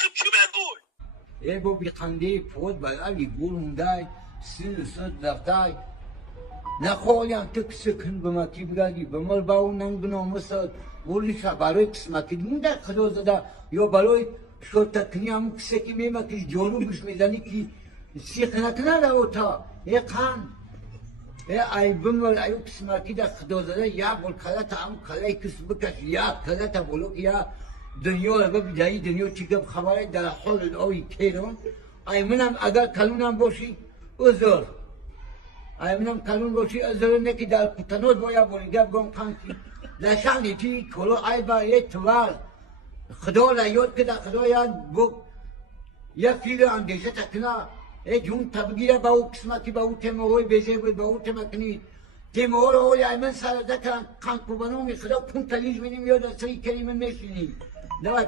Bakıp kime koy? Bu bir kandiği pot var ali gurunday sin sud daftay نخواهیم تو سکن به مکی بگردی به مال با اون ننگنا مثل ولیسا برای قسمتی مونده خدا زده یا برای شرطکنی هم کسی که میمه که جارو بش میزنی که سیخ نکنه رو تا قن ای بمال ایو قسمتی ده خدا زده یا بول کلت هم کلی کس بکش یا کلت بولو که یا دنیا رو ببیدهی دنیا چی گب خبره در حال اوی کیرون ای منم اگر کلونم باشی ازار منم کلون باشی ازار نکی در پتنوز باید بولی گب گم کنکی لشانی تی کلو ای با یه توال خدا را یاد کده خدا یاد بو یا فیل اندیشه تکنا جون تبگیره با او قسمتی با او تیموهای بیزه بود با او تیمکنی تیموها رو های ایمن سرده کرن کنکو بنامی خدا پون تلیز منیم یاد سری کریمن میشینی